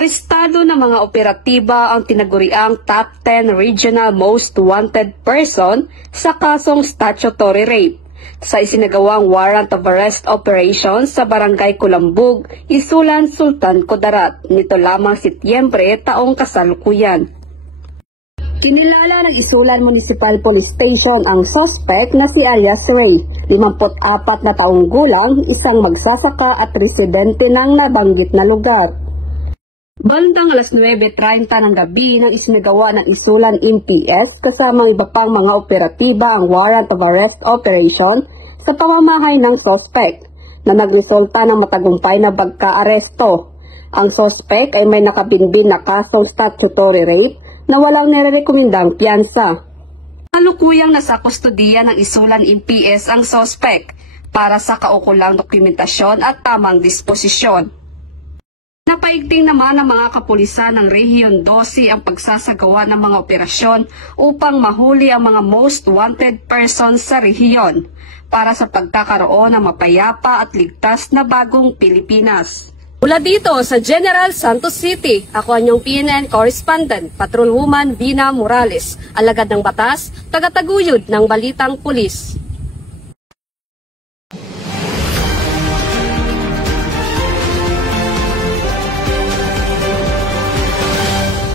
Arestado ng mga operatiba ang tinaguriang Top 10 Regional Most Wanted Person sa kasong statutory rape sa isinagawang warrant of arrest operation sa Barangay Kulambug, Isulan, Sultan Kudarat nito lamang Setyembre taong kasalukuyan. Kinilala ng Isulan Municipal Police Station ang suspect na si Alias Ray, 54 na taong gulang, isang magsasaka at residente ng nabanggit na lugar. Bandang alas 9:30 ng gabi nang isinagawa ng Isulan MPS kasama iba pang mga operatiba ang warrant of arrest operation sa pamamahay ng suspect na nagresulta ng matagumpay na pagka-aresto. Ang suspect ay may nakabinbin na kasong statutory rape na walang nirerekomendang piyansa. Kalukuyang nasa kustodiya ng Isulan MPS ang suspect para sa kaukulang dokumentasyon at tamang disposisyon. Napaigting naman ng mga kapulisan ng Rehiyon 12 ang pagsasagawa ng mga operasyon upang mahuli ang mga most wanted persons sa rehiyon para sa pagkakaroon ng mapayapa at ligtas na bagong Pilipinas. Mula dito sa General Santos City, ako ang inyong PNN correspondent, Patrolwoman Vina Morales, alagad ng batas, tagataguyod ng Balitang Pulis.